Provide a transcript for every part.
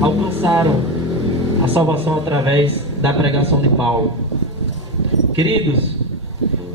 alcançaram a salvação através da pregação de Paulo. Queridos,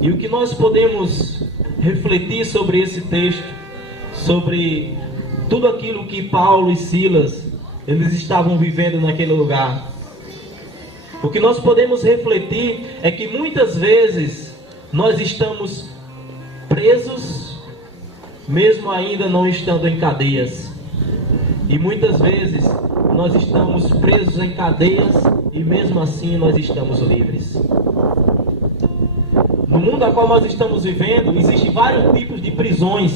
e o que nós podemos refletir sobre esse texto, sobre tudo aquilo que Paulo e Silas eles estavam vivendo naquele lugar. O que nós podemos refletir é que muitas vezes nós estamos presos, mesmo ainda não estando em cadeias. E muitas vezes nós estamos presos em cadeias e mesmo assim nós estamos livres. No mundo a qual nós estamos vivendo, existem vários tipos de prisões.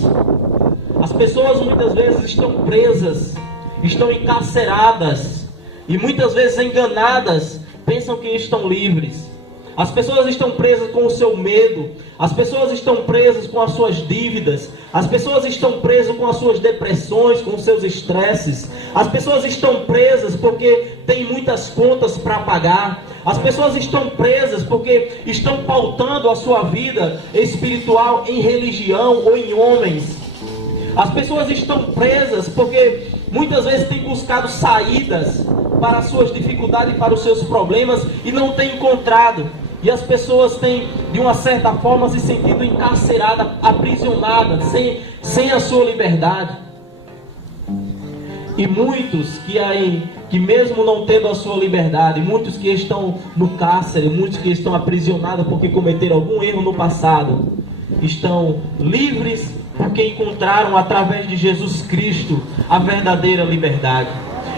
As pessoas muitas vezes estão presas, estão encarceradas e muitas vezes enganadas, pensam que estão livres. As pessoas estão presas com o seu medo, as pessoas estão presas com as suas dívidas, as pessoas estão presas com as suas depressões, com os seus estresses, as pessoas estão presas porque têm muitas contas para pagar, as pessoas estão presas porque estão pautando a sua vida espiritual em religião ou em homens. As pessoas estão presas porque muitas vezes têm buscado saídas para as suas dificuldades e para os seus problemas e não têm encontrado. E as pessoas têm, de uma certa forma, se sentido encarceradas, aprisionadas, sem a sua liberdade. E muitos que mesmo não tendo a sua liberdade, muitos que estão no cárcere, muitos que estão aprisionados porque cometeram algum erro no passado, estão livres porque encontraram através de Jesus Cristo a verdadeira liberdade.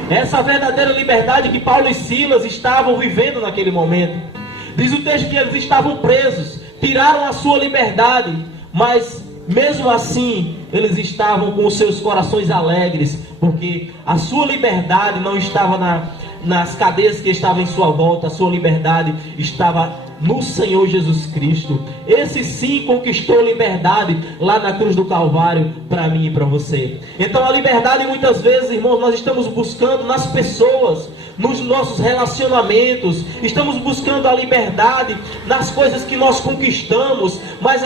Essa verdadeira liberdade que Paulo e Silas estavam vivendo naquele momento. Diz o texto que eles estavam presos, tiraram a sua liberdade, mas mesmo assim eles estavam com os seus corações alegres, porque a sua liberdade não estava nas cadeias que estavam em sua volta, a sua liberdade estava no Senhor Jesus Cristo. Esse sim conquistou liberdade lá na cruz do Calvário para mim e para você. Então a liberdade muitas vezes, irmãos, nós estamos buscando nas pessoas, nos nossos relacionamentos, estamos buscando a liberdade nas coisas que nós conquistamos, mas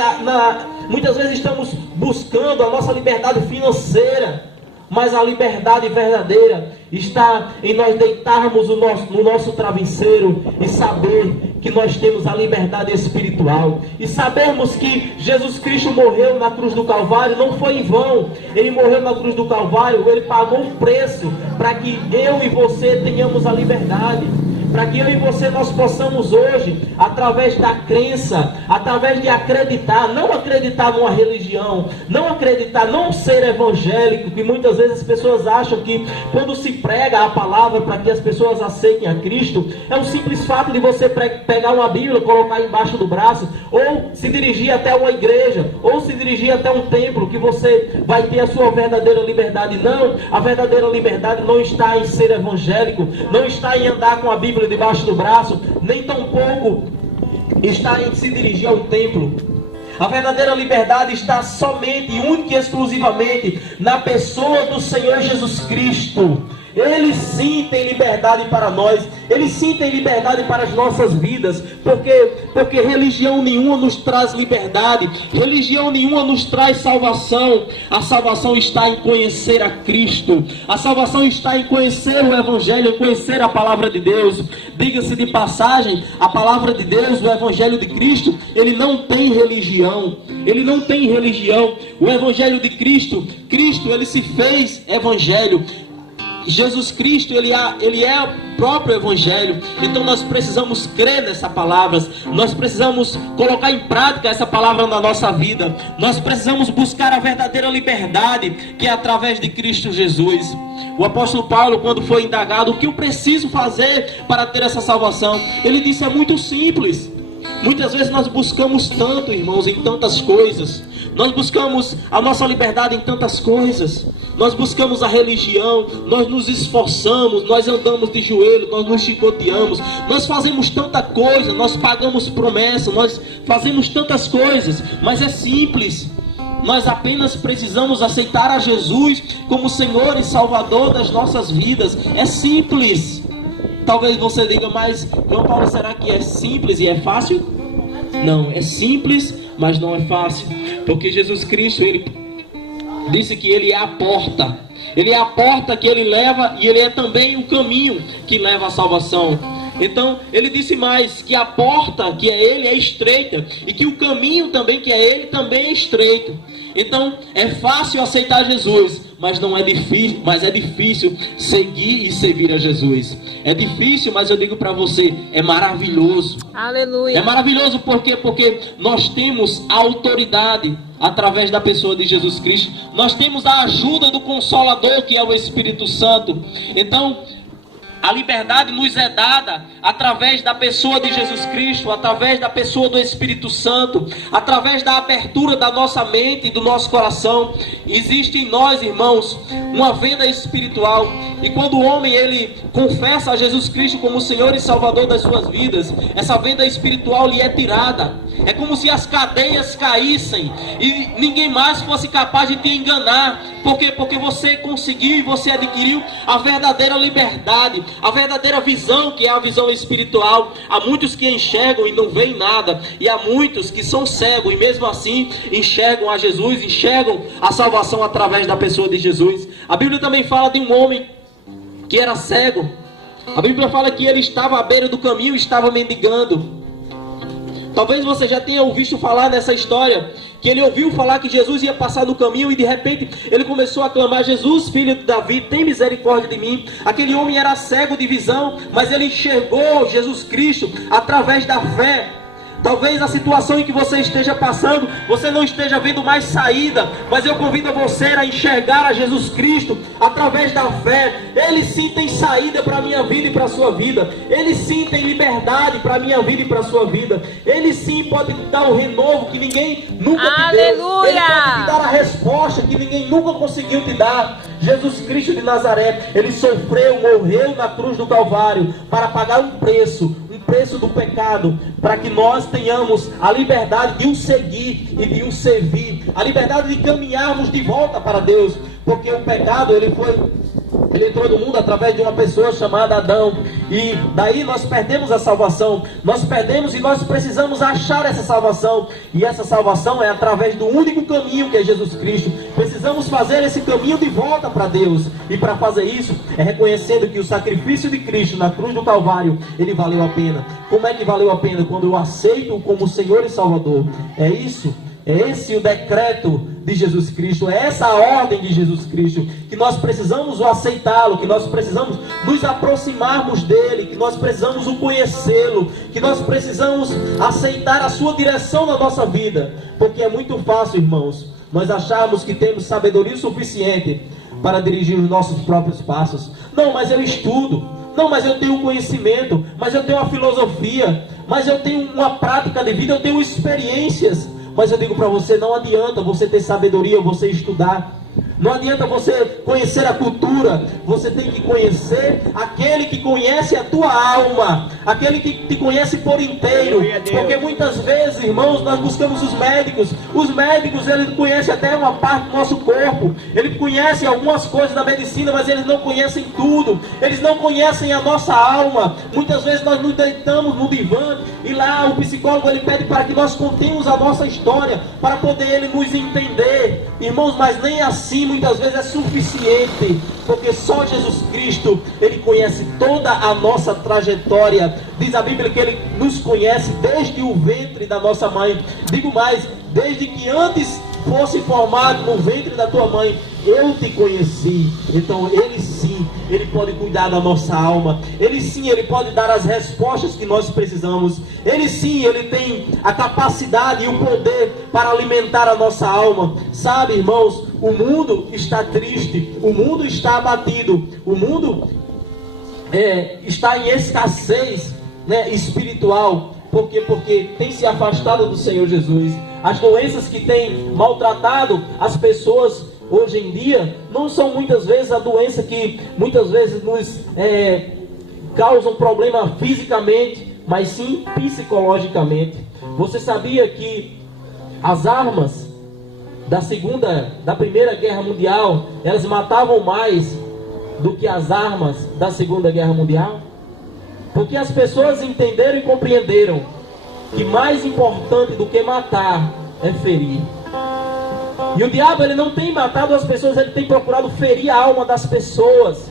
muitas vezes estamos buscando a nossa liberdade financeira. Mas a liberdade verdadeira está em nós deitarmos no nosso travesseiro e saber que nós temos a liberdade espiritual. E sabermos que Jesus Cristo morreu na cruz do Calvário, não foi em vão. Ele morreu na cruz do Calvário, Ele pagou um preço para que eu e você tenhamos a liberdade. Para que eu e você nós possamos hoje, através da crença, através de acreditar, não acreditar numa religião, não acreditar, não ser evangélico, que muitas vezes as pessoas acham que quando se prega a palavra para que as pessoas aceitem a Cristo, é um simples fato de você pegar uma Bíblia, colocar embaixo do braço, ou se dirigir até uma igreja, ou se dirigir até um templo, que você vai ter a sua verdadeira liberdade. Não, a verdadeira liberdade não está em ser evangélico, não está em andar com a Bíblia debaixo do braço, nem tampouco está em se dirigir ao templo. A verdadeira liberdade está somente, única e exclusivamente na pessoa do Senhor Jesus Cristo. Ele sim tem liberdade para nós, Ele sim tem liberdade para as nossas vidas, porque religião nenhuma nos traz liberdade, religião nenhuma nos traz salvação. A salvação está em conhecer a Cristo, a salvação está em conhecer o Evangelho, em conhecer a palavra de Deus. Diga-se de passagem, a palavra de Deus, o Evangelho de Cristo, ele não tem religião, ele não tem religião. O Evangelho de Cristo, ele se fez Evangelho. Jesus Cristo, ele é o próprio Evangelho. Então nós precisamos crer nessa palavra, nós precisamos colocar em prática essa palavra na nossa vida, nós precisamos buscar a verdadeira liberdade, que é através de Cristo Jesus. O apóstolo Paulo, quando foi indagado o que eu preciso fazer para ter essa salvação, ele disse: é muito simples. Muitas vezes nós buscamos tanto, irmãos, em tantas coisas. Nós buscamos a nossa liberdade em tantas coisas. Nós buscamos a religião, nós nos esforçamos, nós andamos de joelho, nós nos chicoteamos, nós fazemos tanta coisa, nós pagamos promessa, nós fazemos tantas coisas, mas é simples. Nós apenas precisamos aceitar a Jesus como Senhor e Salvador das nossas vidas. É simples. Talvez você diga: mas João Paulo, será que é simples e é fácil? Não, é simples, mas não é fácil. Porque Jesus Cristo, Ele disse que Ele é a porta. Ele é a porta que ele leva e ele é também o caminho que leva à salvação. Então, ele disse mais, que a porta que é ele é estreita e que o caminho também que é ele também é estreito. Então, é fácil aceitar Jesus, mas não é difícil, mas é difícil seguir e servir a Jesus. É difícil, mas eu digo para você, é maravilhoso. Aleluia. É maravilhoso porque nós temos a autoridade através da pessoa de Jesus Cristo. Nós temos a ajuda do Consolador, que é o Espírito Santo. Então, a liberdade nos é dada através da pessoa de Jesus Cristo, através da pessoa do Espírito Santo, através da abertura da nossa mente e do nosso coração. Existe em nós, irmãos, uma venda espiritual. E quando o homem ele confessa a Jesus Cristo como Senhor e Salvador das suas vidas, essa venda espiritual lhe é tirada. É como se as cadeias caíssem e ninguém mais fosse capaz de te enganar. Por quê? Porque você conseguiu e você adquiriu a verdadeira liberdade, a verdadeira visão, que é a visão espiritual. Há muitos que enxergam e não veem nada, e há muitos que são cegos e mesmo assim enxergam a Jesus, enxergam a salvação através da pessoa de Jesus. A Bíblia também fala de um homem que era cego. A Bíblia fala que ele estava à beira do caminho e estava mendigando. Talvez você já tenha ouvido falar nessa história, que ele ouviu falar que Jesus ia passar no caminho e de repente ele começou a clamar: Jesus, filho de Davi, tem misericórdia de mim. Aquele homem era cego de visão, mas ele enxergou Jesus Cristo através da fé. Talvez a situação em que você esteja passando, você não esteja vendo mais saída, mas eu convido a você a enxergar a Jesus Cristo através da fé. Ele sim tem saída para a minha vida e para a sua vida. Ele sim tem liberdade para a minha vida e para a sua vida. Ele sim pode te dar o renovo que ninguém nunca te deu. Ele pode te dar a resposta que ninguém nunca conseguiu te dar. Jesus Cristo de Nazaré, ele sofreu, morreu na cruz do Calvário para pagar um preço do pecado, para que nós tenhamos a liberdade de o seguir e de o servir, a liberdade de caminharmos de volta para Deus, porque o pecado ele entrou no mundo através de uma pessoa chamada Adão, e daí nós perdemos a salvação, nós perdemos e nós precisamos achar essa salvação, e essa salvação é através do único caminho que é Jesus Cristo. Precisamos fazer esse caminho de volta para Deus, e para fazer isso é reconhecendo que o sacrifício de Cristo na cruz do Calvário, ele valeu a pena. Como é que valeu a pena? Quando eu aceito como Senhor e Salvador. É isso. É esse o decreto de Jesus Cristo, é essa a ordem de Jesus Cristo, que nós precisamos o aceitá-lo, que nós precisamos nos aproximarmos dele, que nós precisamos o conhecê-lo, que nós precisamos aceitar a sua direção na nossa vida, porque é muito fácil, irmãos, nós acharmos que temos sabedoria suficiente para dirigir os nossos próprios passos. Não, mas eu estudo, não, mas eu tenho conhecimento, mas eu tenho uma filosofia, mas eu tenho uma prática de vida, eu tenho experiências. Mas eu digo para você, não adianta você ter sabedoria, você estudar. Não adianta você conhecer a cultura. Você tem que conhecer aquele que conhece a tua alma, aquele que te conhece por inteiro. Porque muitas vezes, irmãos, nós buscamos os médicos. Os médicos, eles conhecem até uma parte do nosso corpo. Eles conhecem algumas coisas da medicina, mas eles não conhecem tudo. Eles não conhecem a nossa alma. Muitas vezes nós nos deitamos no divã e lá o psicólogo ele pede para que nós contemos a nossa história, para poder ele nos entender. Irmãos, mas nem assim muitas vezes é suficiente, porque só Jesus Cristo, ele conhece toda a nossa trajetória. Diz a Bíblia que ele nos conhece desde o ventre da nossa mãe. Digo mais, desde que antes fosse formado no ventre da tua mãe, eu te conheci. Então ele sim, ele pode cuidar da nossa alma. Ele sim, ele pode dar as respostas que nós precisamos. Ele sim, ele tem a capacidade e o poder para alimentar a nossa alma. Sabe, irmãos, o mundo está triste, o mundo está abatido, o mundo está em escassez, espiritual. Por quê? Porque tem se afastado do Senhor Jesus. As doenças que têm maltratado as pessoas hoje em dia não são muitas vezes a doença que muitas vezes nos causam problema fisicamente, mas sim psicologicamente. Você sabia que as armas da Primeira Guerra Mundial, elas matavam mais do que as armas da Segunda Guerra Mundial? Porque as pessoas entenderam e compreenderam que mais importante do que matar é ferir. E o diabo, ele não tem matado as pessoas, ele tem procurado ferir a alma das pessoas.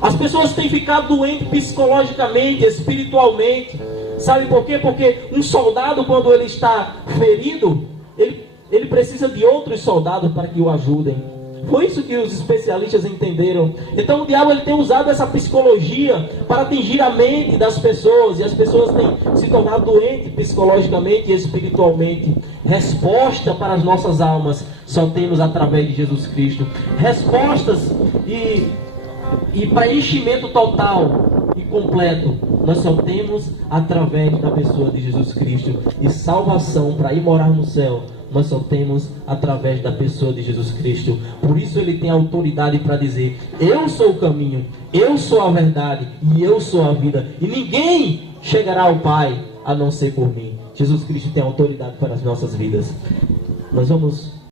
As pessoas têm ficado doentes psicologicamente, espiritualmente. Sabe por quê? Porque um soldado, quando ele está ferido, ele precisa de outros soldados para que o ajudem. Foi isso que os especialistas entenderam. Então o diabo, ele tem usado essa psicologia para atingir a mente das pessoas. E as pessoas têm se tornado doentes psicologicamente e espiritualmente. Resposta para as nossas almas só temos através de Jesus Cristo. Respostas e preenchimento total e completo nós só temos através da pessoa de Jesus Cristo. E salvação para ir morar no céu nós só temos através da pessoa de Jesus Cristo. Por isso ele tem autoridade para dizer: eu sou o caminho, eu sou a verdade e eu sou a vida, e ninguém chegará ao Pai a não ser por mim. Jesus Cristo tem autoridade para as nossas vidas. Nós vamos